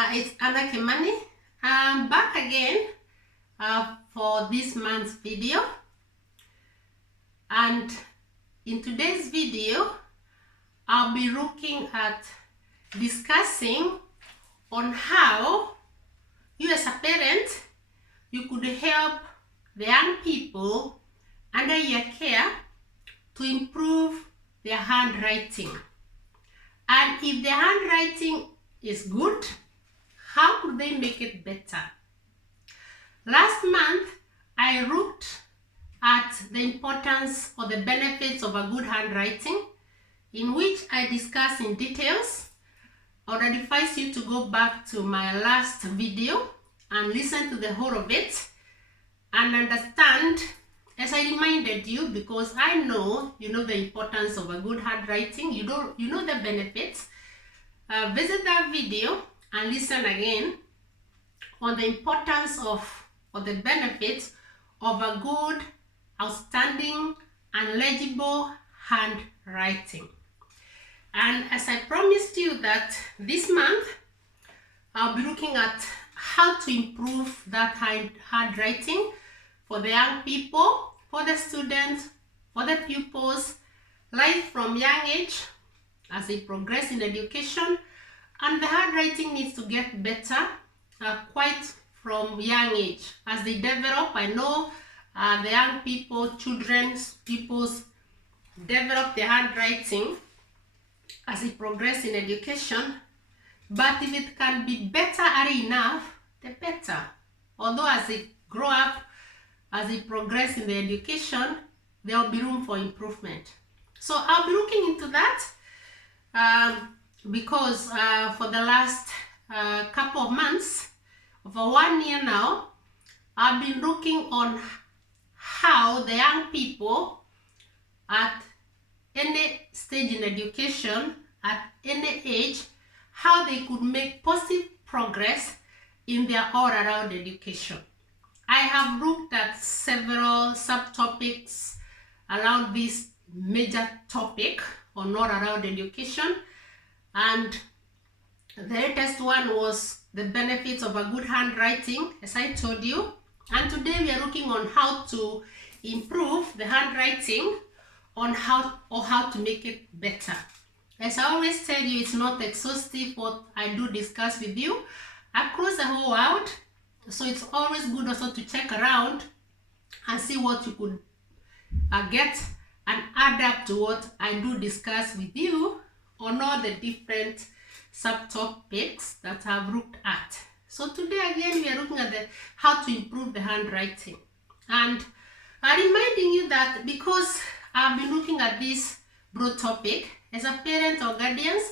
It's Anna Kimani. I'm back again for this month's video, and in today's video I'll be looking at discussing on how you as a parent you could help the young people under your care to improve their handwriting. And if their handwriting is good, how could they make it better? Last month, I looked at the importance or the benefits of a good handwriting, in which I discussed in details. I would advise you to go back to my last video and listen to the whole of it and understand, as I reminded you, because I know you know the importance of a good handwriting, you know the benefits. Visit that video and listen again on the importance of or the benefits of a good, outstanding, and legible handwriting. And as I promised you that this month I'll be looking at how to improve that handwriting for the young people, for the students, for the pupils, right from young age as they progress in education. And the handwriting needs to get better quite from young age as they develop. I know the young people, pupils develop their handwriting as they progress in education, but if it can be better early enough, the better. Although as they grow up, as they progress in the education, there will be room for improvement. So I'll be looking into that because for the last couple of months, over 1 year now, I've been looking on how the young people at any stage in education, at any age, how they could make positive progress in their all-around education. I have looked at several subtopics around this major topic on all-around education, and the latest one was the benefits of a good handwriting, as I told you. And today we are looking on how to improve the handwriting, on how to make it better. As I always tell you, it's not exhaustive what I do discuss with you across the whole world. So it's always good also to check around and see what you could get and add up to what I do discuss with you on all the different subtopics that I've looked at. So today again we are looking at how to improve the handwriting, and I'm reminding you that because I've been looking at this broad topic, as a parent or guardians,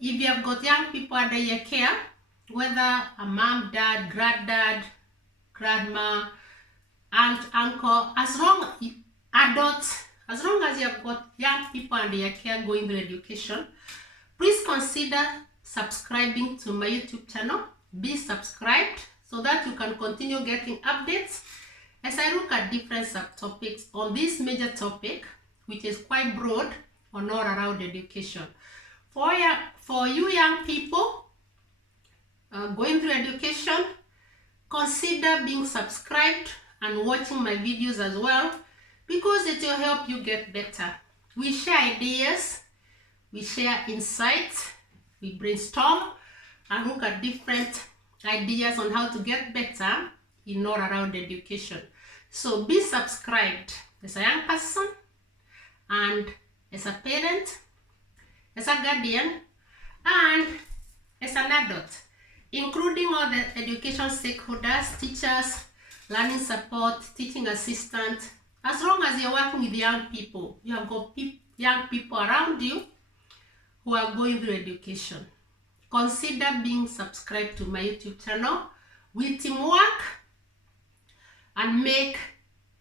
if you have got young people under your care, whether a mom, dad, granddad, grandma, aunt, uncle, as long as you have got young people under your care going through education, please consider subscribing to my YouTube channel. Be subscribed so that you can continue getting updates as I look at different subtopics on this major topic, which is quite broad on all around education. For you young people going through education, consider being subscribed and watching my videos as well, because it will help you get better. We share ideas, we share insights, we brainstorm and look at different ideas on how to get better in all around education. So be subscribed as a young person and as a parent, as a guardian, and as an adult, including all the education stakeholders, teachers, learning support, teaching assistants. As long as you're working with young people, you have got young people around you who are going through education, consider being subscribed to my YouTube channel. We teamwork and make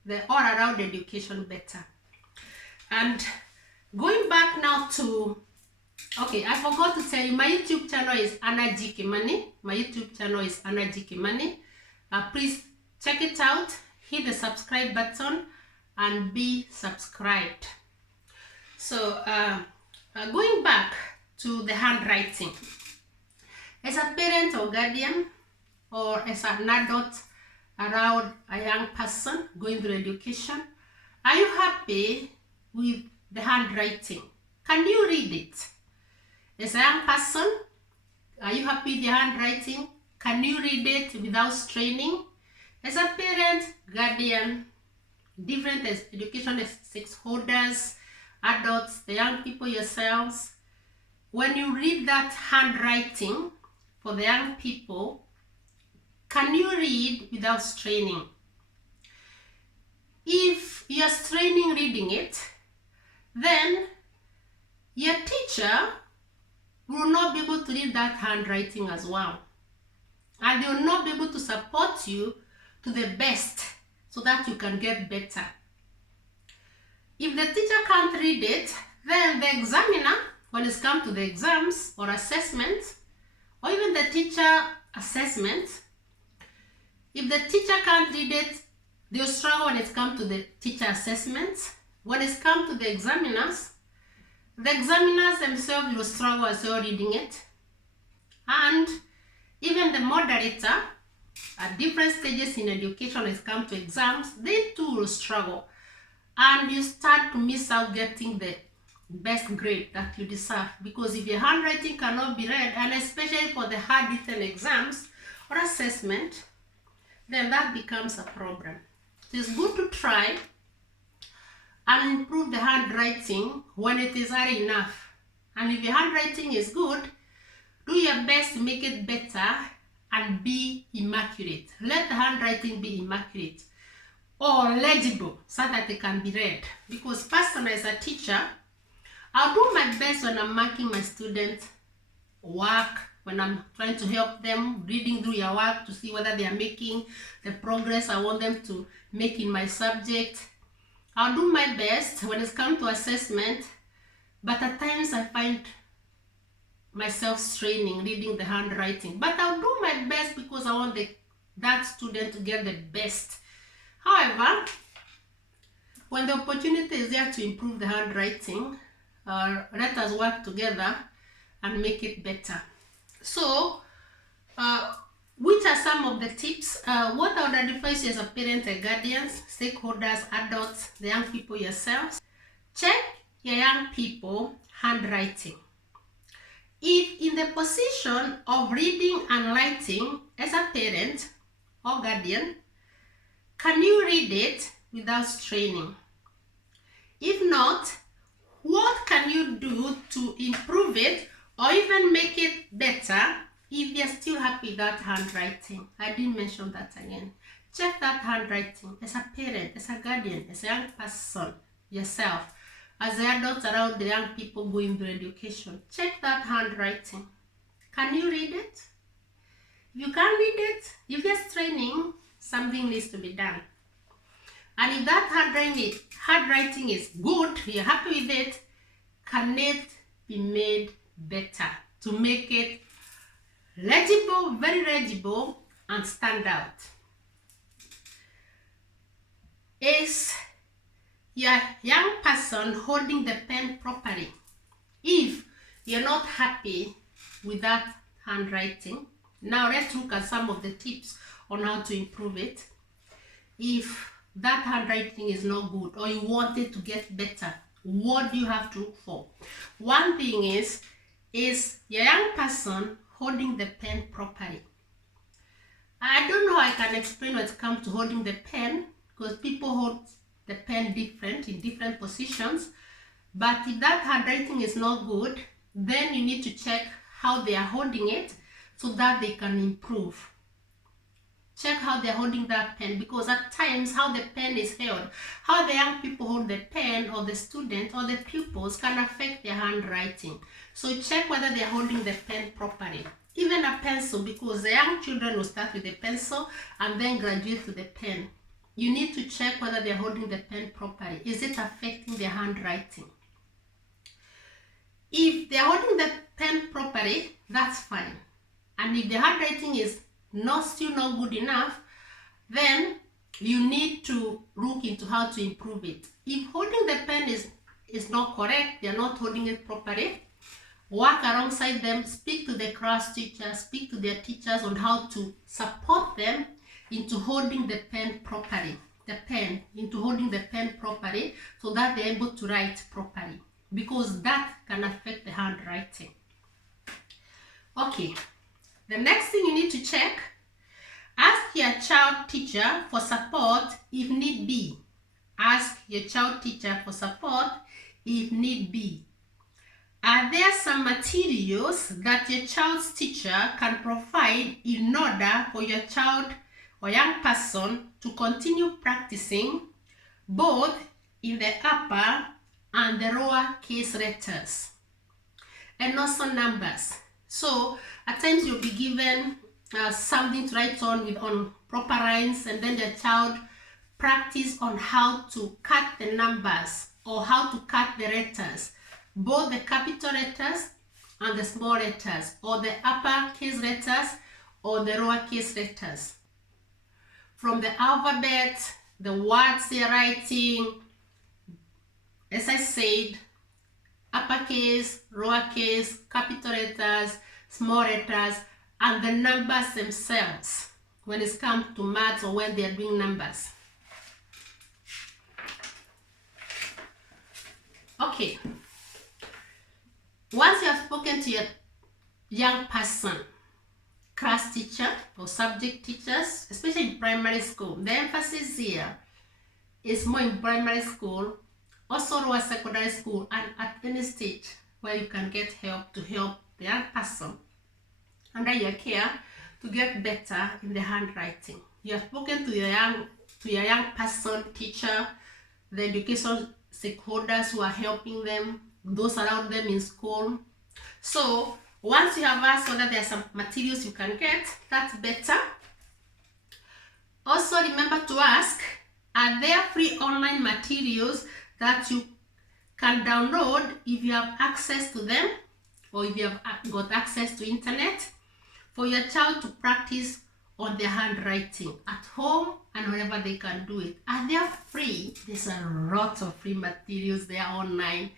the all-around education better. And going back now to, okay, I forgot to tell you, my YouTube channel is Anna G. Kimani. My YouTube channel is Anna G. Kimani. Please check it out, hit the subscribe button, and be subscribed. So going back to the handwriting, As a parent or guardian, or as an adult around a young person going through education, are you happy with the handwriting? Can you read it? As a young person, are you happy with the handwriting? Can you read it without straining? As a parent, guardian, different educational stakeholders, adults, the young people yourselves, when you read that handwriting for the young people, can you read without straining? If you're straining reading it, then your teacher will not be able to read that handwriting as well. And they will not be able to support you to the best so that you can get better. If the teacher can't read it, then the examiner, when it's come to the exams or assessment, or even the teacher assessment, if the teacher can't read it, they'll struggle when it comes to the teacher assessment. When it comes to the examiners themselves will struggle as well reading it. And even the moderator, at different stages in education when it comes to exams, they too will struggle. And you start to miss out getting the best grade that you deserve. Because if your handwriting cannot be read, and especially for the hard-written exams or assessment, then that becomes a problem. So it's good to try and improve the handwriting when it is hard enough. And if your handwriting is good, do your best to make it better and be immaculate. Let the handwriting be immaculate or legible so that it can be read. Because personally, as a teacher, I'll do my best when I'm marking my students' work, when I'm trying to help them reading through your work to see whether they are making the progress I want them to make in my subject. I'll do my best when it comes to assessment, but at times I find myself straining reading the handwriting. But I'll do my best because I want that student to get the best. However, when the opportunity is there to improve the handwriting, let us work together and make it better. So, which are some of the tips? What I would advise you as a parent and guardians, stakeholders, adults, the young people yourselves? Check your young people handwriting. If in the position of reading and writing as a parent or guardian, can you read it without straining? If not, what can you do to improve it or even make it better if you're still happy with that handwriting? I didn't mention that again. Check that handwriting as a parent, as a guardian, as a young person, yourself, as the adults around the young people going through education. Check that handwriting. Can you read it? If you can't read it, if you're straining, something needs to be done. And if that handwriting is good, you're happy with it, can it be made better to make it legible, very legible, and stand out? Is your young person holding the pen properly? If you're not happy with that handwriting, now let's look at some of the tips on how to improve it. If that handwriting is not good or you want it to get better, what do you have to look for? One thing is your young person holding the pen properly. I don't know how I can explain when it comes to holding the pen, because people hold the pen different in different positions. But if that handwriting is not good, then you need to check how they are holding it so that they can improve. Check how they're holding that pen, because at times how the pen is held, how the young people hold the pen, or the student or the pupils, can affect their handwriting. So check whether they're holding the pen properly. Even a pencil, because the young children will start with the pencil and then graduate to the pen. You need to check whether they're holding the pen properly. Is it affecting their handwriting? If they're holding the pen properly, that's fine. And if the handwriting is still not good enough, then you need to look into how to improve it. If holding the pen is not correct, they're not holding it properly, work alongside them, speak to the class teachers, speak to their teachers on how to support them into holding the pen properly, so that they're able to write properly, because that can affect the handwriting. Okay, the next thing you need to check, ask your child teacher for support if need be. Ask your child teacher for support if need be. Are there some materials that your child's teacher can provide in order for your child or young person to continue practicing both in the upper and the lower case letters, and also numbers? So at times you'll be given something to write on proper lines, and then the child practice on how to cut the numbers or how to cut the letters, both the capital letters and the small letters, or the upper case letters or the lower case letters. From the alphabet, the words they're writing, as I said, uppercase, lowercase, capital letters, small letters, and the numbers themselves when it's come to maths or when they're doing numbers. Okay, once you have spoken to your young person, class teacher or subject teachers, especially in primary school, the emphasis here is more in primary school, also lower secondary school, and at any stage where you can get help to help the young person under your care to get better in the handwriting. You have spoken to your young person, teacher, the education stakeholders who are helping them, those around them in school. So once you have asked whether there are some materials you can get, that's better. Also remember to ask, are there free online materials that you can download if you have access to them, or if you have got access to internet, for your child to practice on their handwriting at home and wherever they can do it? Are they free? There's a lot of free materials there online.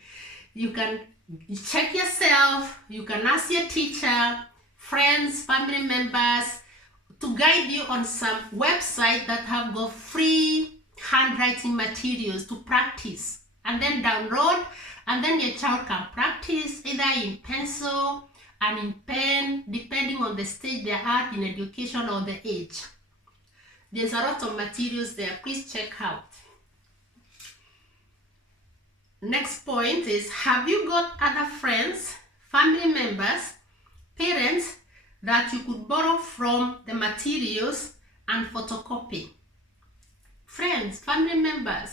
You can check yourself, you can ask your teacher, friends, family members to guide you on some websites that have got free handwriting materials to practice, and then download, and then your child can practice either in pencil and in pen, depending on the stage they are at in education or the age. There's a lot of materials there. Please check out. Next point is, have you got other friends, family members, parents that you could borrow from the materials and photocopy? Friends, family members,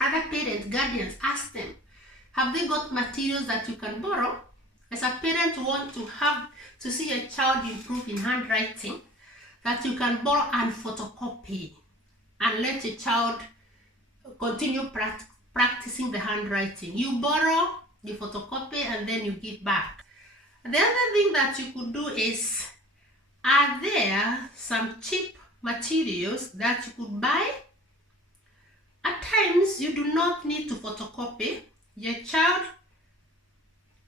other parents, guardians, ask them, have they got materials that you can borrow? As a parent, you want to see your child improve in handwriting, that you can borrow and photocopy, and let your child continue practicing the handwriting. You borrow, you photocopy, and then you give back. The other thing that you could do is, are there some cheap materials that you could buy? At times, you do not need to photocopy. Your child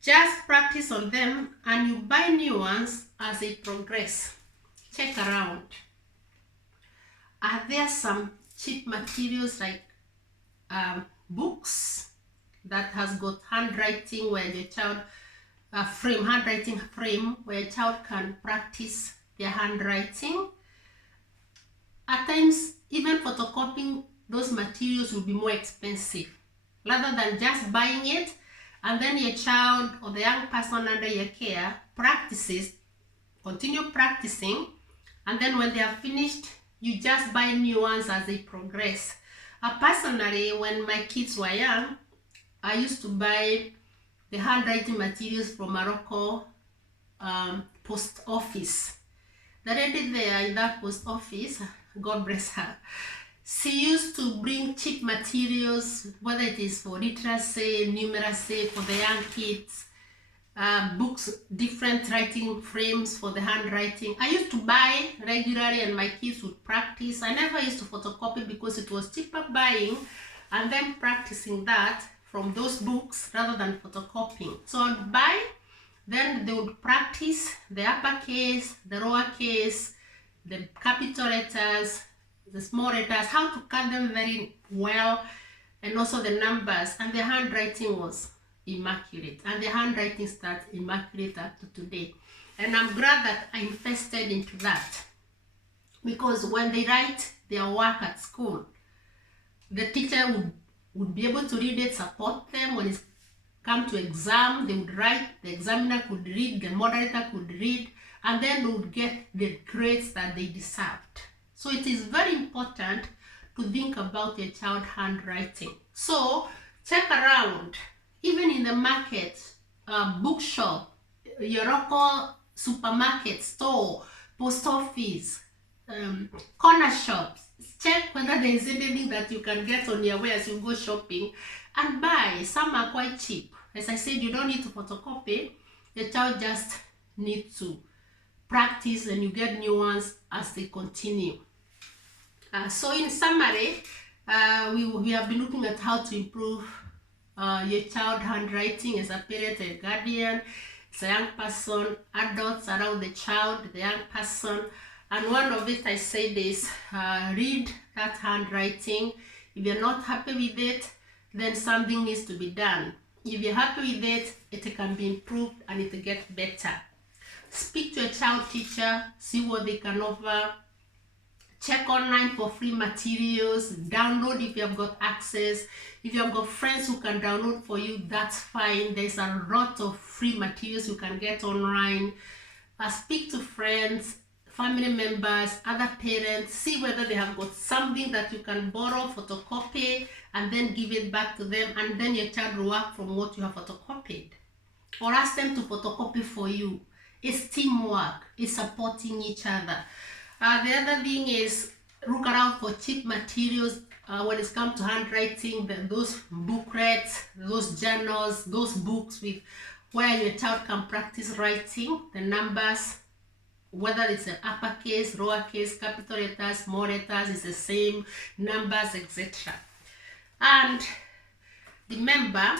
just practice on them, and you buy new ones as they progress. Check around. Are there some cheap materials like books that has got handwriting where your child handwriting frame where your child can practice their handwriting? At times, even photocopying those materials will be more expensive, rather than just buying it and then your child or the young person under your care continue practicing, and then when they are finished, you just buy new ones as they progress. Personally, when my kids were young, I used to buy the handwriting materials from a local post office. The lady there in that post office, God bless her, she used to bring cheap materials, whether it is for literacy, numeracy, for the young kids, books, different writing frames for the handwriting. I used to buy regularly and my kids would practice. I never used to photocopy because it was cheaper buying and then practicing that from those books rather than photocopying. So I'd buy Then they would practice the uppercase, the lowercase, the capital letters, the small letters, how to cut them very well, and also the numbers. And the handwriting was immaculate, and the handwriting starts immaculate up to today. And I'm glad that I invested into that, because when they write their work at school, the teacher would be able to read it, support them. When it's come to exam, they would write, the examiner could read, the moderator could read, and then they would get the grades that they deserved. So it is very important to think about your child handwriting. So check around, even in the market, bookshop, your local supermarket, store, post office, corner shops. Check whether there is anything that you can get on your way as you go shopping and buy. Some are quite cheap. As I said, you don't need to photocopy. The child just needs to practice, and you get new ones as they continue. So in summary, we have been looking at how to improve your child handwriting as a parent and guardian, as a young person, adults around the child, the young person. And one of it I said is read that handwriting. If you're not happy with it, then something needs to be done. If you're happy with it, it can be improved and it gets better. Speak to a child teacher, see what they can offer. Check online for free materials. Download if you have got access. If you have got friends who can download for you, that's fine. There's a lot of free materials you can get online. Speak to friends, family members, other parents, see whether they have got something that you can borrow, photocopy, and then give it back to them, and then your child will work from what you have photocopied. Or ask them to photocopy for you. It's teamwork, it's supporting each other. The other thing is look around for cheap materials when it comes to handwriting, those booklets, those journals, those books with where your child can practice writing, the numbers, whether it's an uppercase, lowercase, capital letters, small letters, it's the same, numbers, etc. And remember,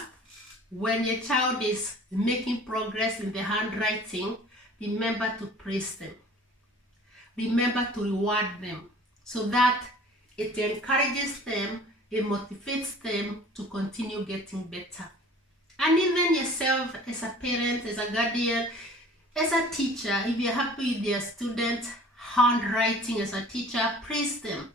when your child is making progress in the handwriting, remember to praise them. Remember to reward them so that it encourages them, it motivates them to continue getting better. And even yourself as a parent, as a guardian, as a teacher, if you're happy with your student handwriting as a teacher, praise them.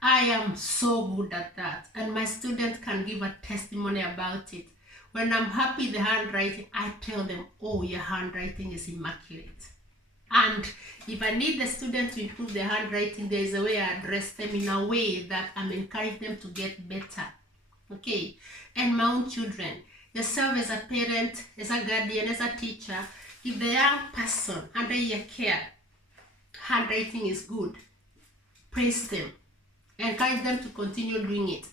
I am so good at that, and my student can give a testimony about it. When I'm happy with the handwriting, I tell them, oh, your handwriting is immaculate. And if I need the student to improve their handwriting, there is a way I address them in a way that I'm encouraging them to get better. Okay? And my own children, yourself as a parent, as a guardian, as a teacher, if the young person under your care, handwriting is good, praise them. Encourage them to continue doing it.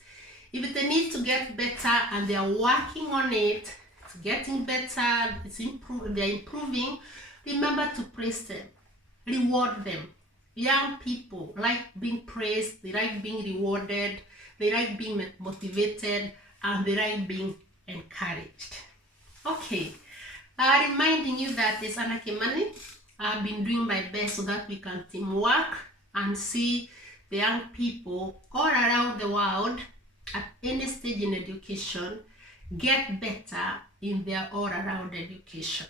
If they need to get better and they are working on it, it's getting better, they're improving, remember to praise them, reward them. Young people like being praised, they like being rewarded, they like being motivated, and they like being encouraged. Okay, reminding you that it's Anna Kimani. I've been doing my best so that we can teamwork and see the young people all around the world at any stage in education get better in their all-around education.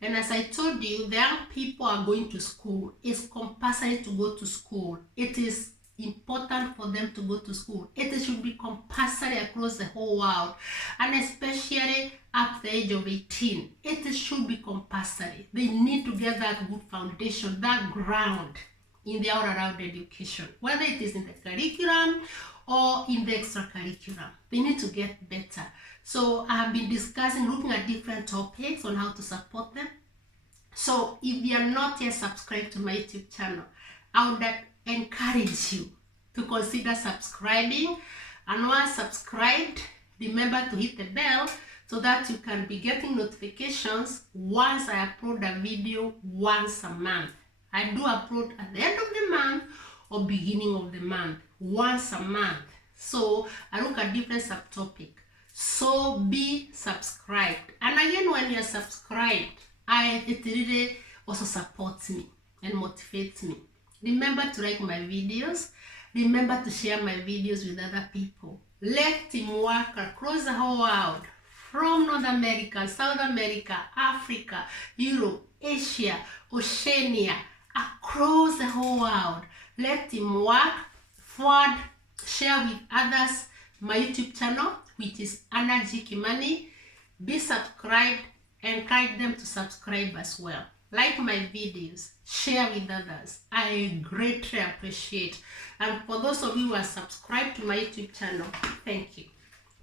And as I told you, the young people are going to school. It's compulsory to go to school. It is important for them to go to school. It should be compulsory across the whole world, and especially up to the age of 18. It should be compulsory. They need to get that good foundation, that ground in their all-around education, whether it is in the curriculum or in the extracurriculum. They need to get better. So I have been discussing, looking at different topics on how to support them. So if you are not yet subscribed to my YouTube channel, I would encourage you to consider subscribing. And once subscribed, remember to hit the bell so that you can be getting notifications once I upload a video once a month. I do upload at the end of the month or beginning of the month, once a month. So I look at different subtopics. So be subscribed. And again, when you're subscribed, it really also supports me and motivates me. Remember to like my videos. Remember to share my videos with other people. Let teamwork across the whole world, from North America, South America, Africa, Europe, Asia, Oceania, across the whole world. Let teamwork forward, share with others my YouTube channel, which is Anna G. Kimani. Be subscribed, encourage them to subscribe as well. Like my videos, share with others. I greatly appreciate. And for those of you who are subscribed to my YouTube channel, thank you.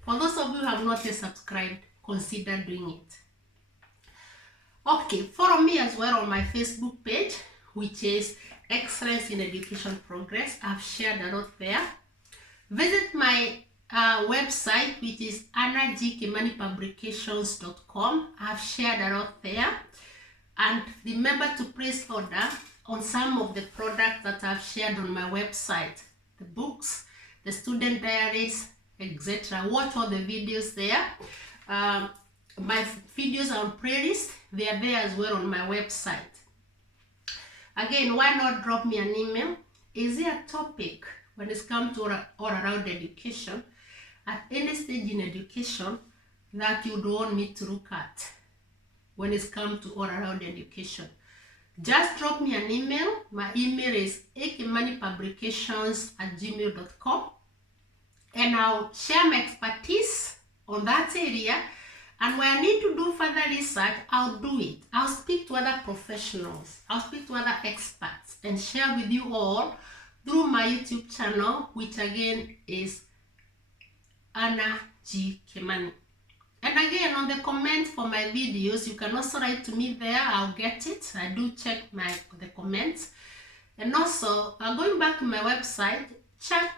For those of you who have not yet subscribed, consider doing it. Okay, follow me as well on my Facebook page, which is Excellence in Education Progress. I've shared a lot there. Visit my website, which is annagkimanipublications.com. I've shared a lot there. And remember to place order on some of the products that I've shared on my website. The books, the student diaries, etc. Watch all the videos there. My videos are on playlist. They are there as well on my website. Again, why not drop me an email? Is there a topic when it's come to all around education, at any stage in education, that you'd want me to look at when it's come to all around education? Just drop me an email. My email is akimanipublications@gmail.com, and I'll share my expertise on that area. And when I need to do further research, I'll do it. I'll speak to other professionals. I'll speak to other experts and share with you all through my YouTube channel, which again is Anna G. Kimani. And again, on the comments for my videos, you can also write to me there. I'll get it. I do check the comments. And also, going back to my website, chat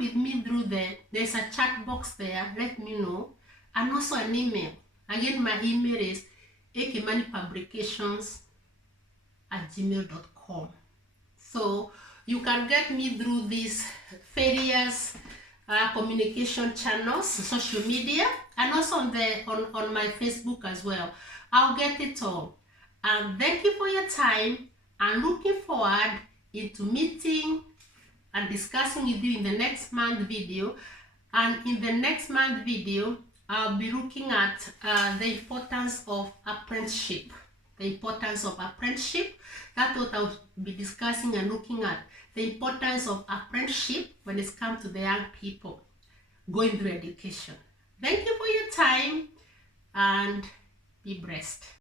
with me through there's a chat box there. Let me know. And also an email. Again, my email is akimanipublications@gmail.com. So you can get me through these various communication channels, social media, and also on my Facebook as well. I'll get it all. And thank you for your time. I'm looking forward into meeting and discussing with you in the next month video. And in the next month video, I'll be looking at the importance of apprenticeship. The importance of apprenticeship. That's what I'll be discussing and looking at. The importance of apprenticeship when it's come to the young people going through education. Thank you for your time and be blessed.